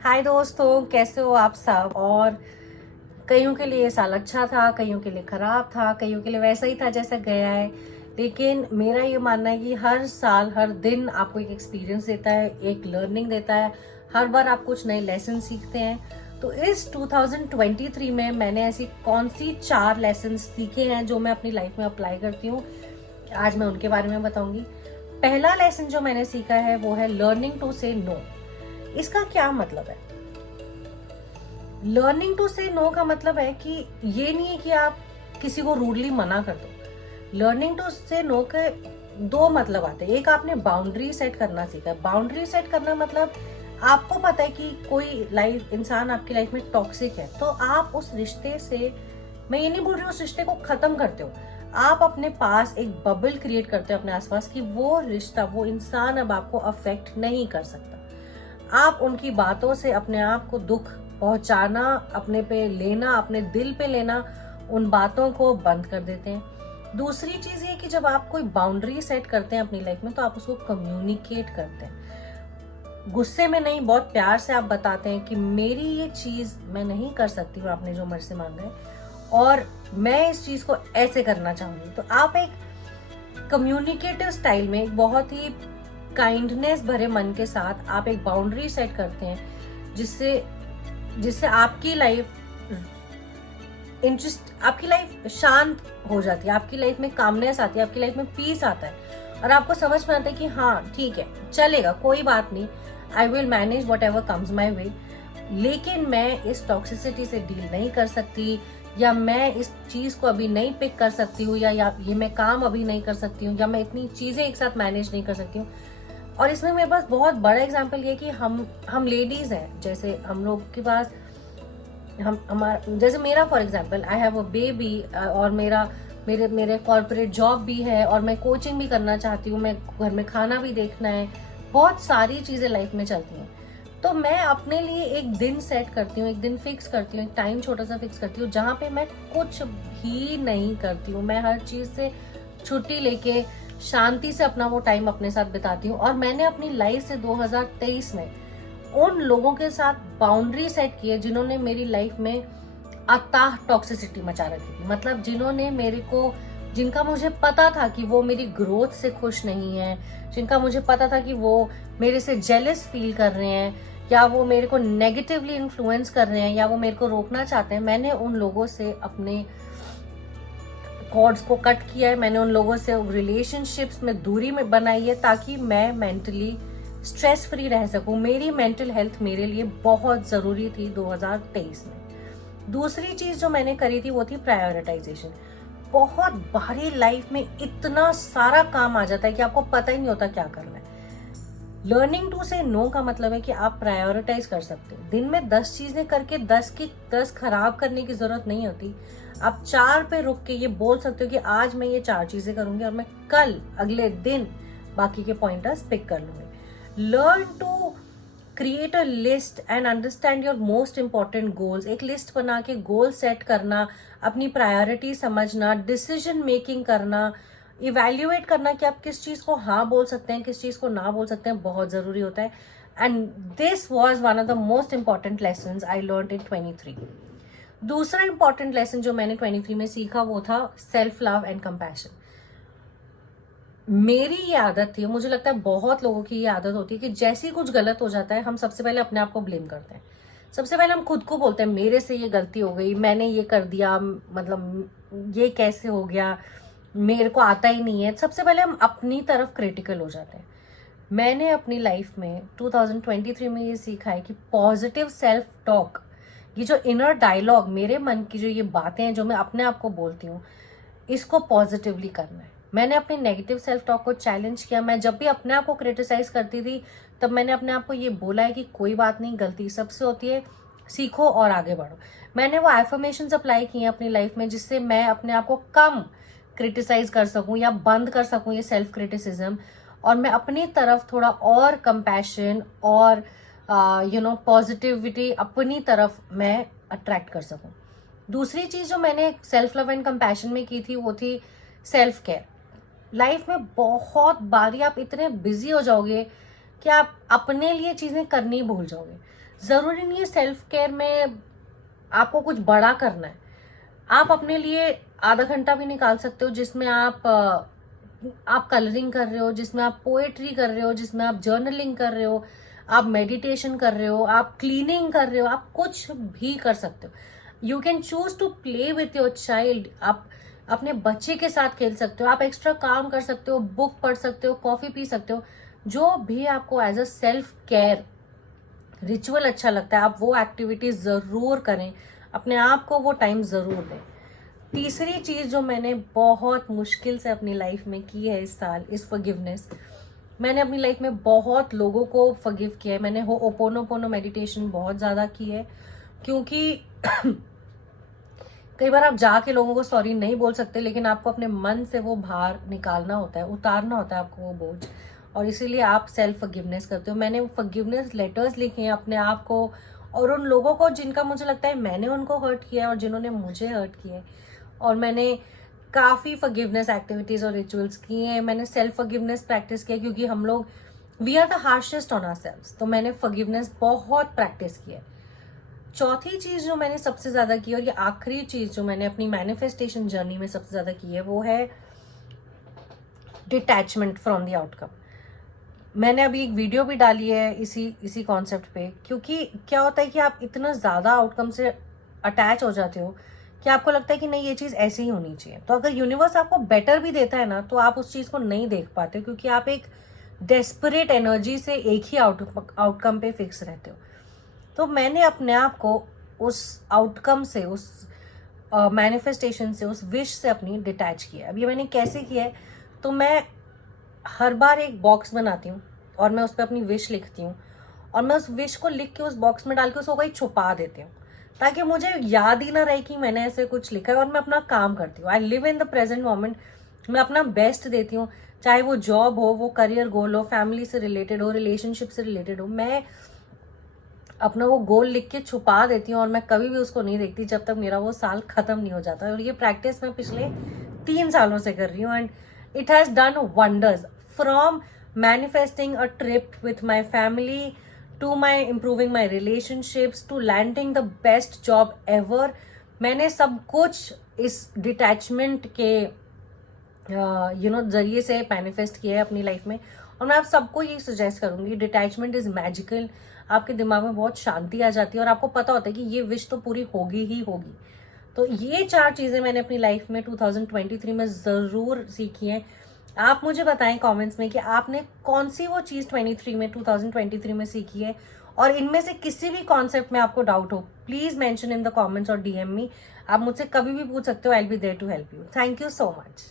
हाय दोस्तों, कैसे हो आप सब। और कईयों के लिए ये साल अच्छा था, कईयों के लिए खराब था, कईयों के लिए वैसा ही था जैसा गया है। लेकिन मेरा ये मानना है कि हर साल हर दिन आपको एक एक्सपीरियंस देता है, एक लर्निंग देता है। हर बार आप कुछ नए लेसन सीखते हैं। तो इस 2023 में मैंने ऐसी कौन सी 4 लेसन सीखे हैं जो मैं अपनी लाइफ में अप्लाई करती हूँ, आज मैं उनके बारे में बताऊंगी। पहला लेसन जो मैंने सीखा है वो है लर्निंग टू से नो। इसका क्या मतलब है? लर्निंग टू से नो का मतलब है कि ये नहीं है कि आप किसी को रूडली मना कर दो। लर्निंग टू से नो के 2 मतलब आते हैं। एक, आपने बाउंड्री सेट करना सीखा है। बाउंड्री सेट करना मतलब आपको पता है कि कोई लाइफ इंसान आपकी लाइफ में टॉक्सिक है, तो आप उस रिश्ते से, मैं ये नहीं बोल रही उस रिश्ते को खत्म करते हो, आप अपने पास एक बबल क्रिएट करते हो अपने आसपास कि वो रिश्ता, वो इंसान अब आपको अफेक्ट नहीं कर सकता। आप उनकी बातों से अपने आप को दुख पहुंचाना, अपने पे लेना, अपने दिल पे लेना, उन बातों को बंद कर देते हैं। दूसरी चीज ये कि जब आप कोई बाउंड्री सेट करते हैं अपनी लाइफ में, तो आप उसको कम्युनिकेट करते हैं। गुस्से में नहीं, बहुत प्यार से आप बताते हैं कि मेरी ये चीज मैं नहीं कर सकती हूँ, आपने जो मुझसे मांगा है, और मैं इस चीज को ऐसे करना चाहूंगी। तो आप एक कम्युनिकेटिव स्टाइल में, एक बहुत ही काइंडनेस भरे मन के साथ आप एक बाउंड्री सेट करते हैं, जिससे जिससे आपकी लाइफ आपकी लाइफ शांत हो जाती है, आपकी लाइफ में कामनेस आती है, आपकी लाइफ में पीस आता है, और आपको समझ में आता है कि हाँ ठीक है, चलेगा, कोई बात नहीं, I will manage whatever comes my way. लेकिन मैं इस टॉक्सिसिटी से डील नहीं कर सकती, या मैं इस चीज को अभी नहीं पिक कर सकती हूँ, या ये मैं काम अभी नहीं कर सकती हूँ, या मैं इतनी चीजें एक साथ मैनेज नहीं कर सकती हूँ। और इसमें मेरे पास बहुत बड़ा एग्जांपल ये कि हम लेडीज हैं, जैसे हम लोग के पास, हम हमारा, जैसे मेरा for example, I have a baby, और मेरे मेरे कॉर्पोरेट जॉब भी है, और मैं कोचिंग भी करना चाहती हूँ, मैं घर में खाना भी देखना है, बहुत सारी चीजें लाइफ में चलती हैं। तो मैं अपने लिए एक दिन सेट करती हूँ, एक दिन फिक्स करती हूँ, एक टाइम छोटा सा फिक्स करती हूँ, जहाँ पे मैं कुछ भी नहीं करती हूँ। मैं हर चीज से छुट्टी लेके शांति से अपना वो टाइम अपने साथ बिताती हूँ। और मैंने अपनी लाइफ से 2023 में उन लोगों के साथ बाउंड्री सेट की है जिन्होंने मेरी लाइफ में अथाह टॉक्सिसिटी मचा रखी थी। मतलब जिनका मुझे पता था कि वो मेरी ग्रोथ से खुश नहीं है, जिनका मुझे पता था कि वो मेरे से जेलस फील कर रहे हैं, या वो मेरे को नेगेटिवली इन्फ्लुएंस कर रहे हैं, या वो मेरे को रोकना चाहते हैं, मैंने उन लोगों से अपने कॉर्ड्स को कट किया है। मैंने उन लोगों से रिलेशनशिप्स में दूरी में बनाई है, ताकि मैं मेंटली स्ट्रेस फ्री रह सकूं। मेरी मेंटल हेल्थ मेरे लिए बहुत जरूरी थी 2023 में। दूसरी चीज जो मैंने करी थी वो थी प्रायोरिटाइजेशन। बहुत भारी लाइफ में इतना सारा काम आ जाता है कि आपको पता ही नहीं होता क्या करना है। लर्निंग टू से नो का मतलब है कि आप प्रायोरिटाइज कर सकते हो। दिन में 10 चीजें करके 10 की 10 खराब करने की जरूरत नहीं होती। आप 4 पे रुक के ये बोल सकते हो कि आज मैं ये 4 चीजें करूंगी, और मैं कल, अगले दिन बाकी के पॉइंटर्स पिक कर लूंगी। Learn to create a list and understand your most important goals. एक लिस्ट बना के गोल सेट करना, अपनी प्रायोरिटी समझना, डिसीजन मेकिंग करना, इवेल्युएट करना कि आप किस चीज को हाँ बोल सकते हैं, किस चीज को ना बोल सकते हैं, बहुत जरूरी होता है। And this was one of the most important lesson I learn in 23। दूसरा इंपॉर्टेंट लेसन जो मैंने 23 में सीखा वो था सेल्फ लव एंड कंपैशन। मेरी ये आदत थी, मुझे लगता है बहुत लोगों की ये आदत होती है कि जैसे ही कुछ गलत हो जाता है, हम सबसे पहले अपने आप को ब्लेम करते हैं। सबसे पहले हम खुद को बोलते हैं मेरे से ये गलती हो गई, मैंने ये कर दिया, मतलब ये कैसे हो गया, मेरे को आता ही नहीं है। सबसे पहले हम अपनी तरफ क्रिटिकल हो जाते हैं। मैंने अपनी लाइफ में 2023 में ये सीखा है कि पॉजिटिव सेल्फ टॉक, ये जो इनर डायलॉग, मेरे मन की जो ये बातें हैं जो मैं अपने आप को बोलती हूँ, इसको पॉजिटिवली करना है। मैंने अपने नेगेटिव सेल्फ टॉक को चैलेंज किया। मैं जब भी अपने आप को क्रिटिसाइज करती थी, तब मैंने अपने आप को ये बोला है कि कोई बात नहीं, गलती सबसे होती है, सीखो और आगे बढ़ो। मैंने वो एफर्मेशंस अप्लाई किए अपनी लाइफ में, जिससे मैं अपने आप को कम क्रिटिसाइज कर सकूं या बंद कर सकूं ये सेल्फ क्रिटिसिज्म, और मैं अपनी तरफ थोड़ा और कंपैशन और पॉजिटिविटी अपनी तरफ मैं अट्रैक्ट कर सकूं। दूसरी चीज जो मैंने सेल्फ लव एंड कंपैशन में की थी वो थी सेल्फ केयर। लाइफ में बहुत बारी आप इतने बिजी हो जाओगे कि आप अपने लिए चीजें करनी भूल जाओगे। जरूरी नहीं है सेल्फ केयर में आपको कुछ बड़ा करना है। आप अपने लिए आधा घंटा भी निकाल सकते हो जिसमें आप कलरिंग कर रहे हो, जिसमें आप पोएट्री कर रहे हो, जिसमें आप जर्नलिंग कर रहे हो, आप मेडिटेशन कर रहे हो, आप क्लीनिंग कर रहे हो, आप कुछ भी कर सकते हो। You can choose to play with your child. आप अपने बच्चे के साथ खेल सकते हो, आप एक्स्ट्रा काम कर सकते हो, बुक पढ़ सकते हो, कॉफी पी सकते हो। जो भी आपको as a self care ritual अच्छा लगता है, आप वो एक्टिविटी जरूर करें, अपने आप को वो टाइम जरूर दें। तीसरी चीज जो मैंने बहुत मुश्किल से अपनी लाइफ में की है इस साल इज फॉरगिवनेस। मैंने अपनी लाइफ में बहुत लोगों को फॉरगिव किया है। मैंने होपोनोपोनो मेडिटेशन बहुत ज्यादा की है, क्योंकि कई बार आप जाके लोगों को सॉरी नहीं बोल सकते, लेकिन आपको अपने मन से वो भार निकालना होता है, उतारना होता है आपको वो बोझ, और इसीलिए आप सेल्फ फॉरगिवनेस करते हो। मैंने फॉरगिवनेस लेटर्स लिखे हैं अपने आप को और उन लोगों को जिनका मुझे लगता है मैंने उनको हर्ट किया है और जिन्होंने मुझे हर्ट किया है। और मैंने काफ़ी फॉरगिवनेस एक्टिविटीज़ और रिचुअल्स किए हैं। मैंने सेल्फ फॉरगिवनेस प्रैक्टिस किया, क्योंकि हम लोग we are the harshest on ourselves, तो मैंने फॉरगिवनेस बहुत प्रैक्टिस की है। चौथी चीज जो मैंने सबसे ज्यादा की, और ये आखिरी चीज जो मैंने अपनी मैनिफेस्टेशन जर्नी में सबसे ज्यादा की है, वो है डिटैचमेंट फ्रॉम द आउटकम। मैंने अभी एक वीडियो भी डाली है इसी कॉन्सेप्ट पे, क्योंकि क्या होता है कि आप इतना ज्यादा आउटकम से अटैच हो जाते हो कि आपको लगता है कि नहीं ये चीज ऐसी ही होनी चाहिए। तो अगर यूनिवर्स आपको बेटर भी देता है ना, तो आप उस चीज को नहीं देख पाते, क्योंकि आप एक डेस्परेट एनर्जी से एक ही आउटकम पे फिक्स रहते हो। तो मैंने अपने आप को उस आउटकम से, उस मैनिफेस्टेशन से, उस विश से अपनी डिटैच किया। अब ये मैंने कैसे किया है, तो मैं हर बार एक बॉक्स बनाती हूँ और मैं उस पर अपनी विश लिखती हूँ, और मैं उस विश को लिख के उस बॉक्स में डाल के उसको कहीं छुपा देती हूँ, ताकि मुझे याद ही ना रहे कि मैंने ऐसे कुछ लिखा है, और मैं अपना काम करती हूँ। I live in the present moment. मैं अपना बेस्ट देती हूँ, चाहे वो जॉब हो, वो करियर गोल हो, फैमिली से रिलेटेड हो, रिलेशनशिप से रिलेटेड हो। मैं अपना वो गोल लिख के छुपा देती हूँ और मैं कभी भी उसको नहीं देखती जब तक मेरा वो साल खत्म नहीं हो जाता। और ये प्रैक्टिस मैं पिछले 3 सालों से कर रही हूँ, and it has done wonders. From manifesting a trip with my family, to my improving my relationships, to landing the best job ever, मैंने सब कुछ इस डिटैचमेंट के जरिए से मैनिफेस्ट किया है अपनी लाइफ में। और मैं आप सबको यही सजेस्ट करूंगी, डिटैचमेंट इज मैजिकल। आपके दिमाग में बहुत शांति आ जाती है और आपको पता होता है कि ये विश तो पूरी होगी ही होगी। तो ये 4 चीजें मैंने अपनी लाइफ में 2023 में जरूर सीखी हैं। आप मुझे बताएं कमेंट्स में कि आपने कौन सी वो चीज 2023 में सीखी है, और इनमें से किसी भी कॉन्सेप्ट में आपको डाउट हो, please mention in the comments और DM मी। आप मुझसे कभी भी पूछ सकते हो, I will be there to help you. Thank you so much.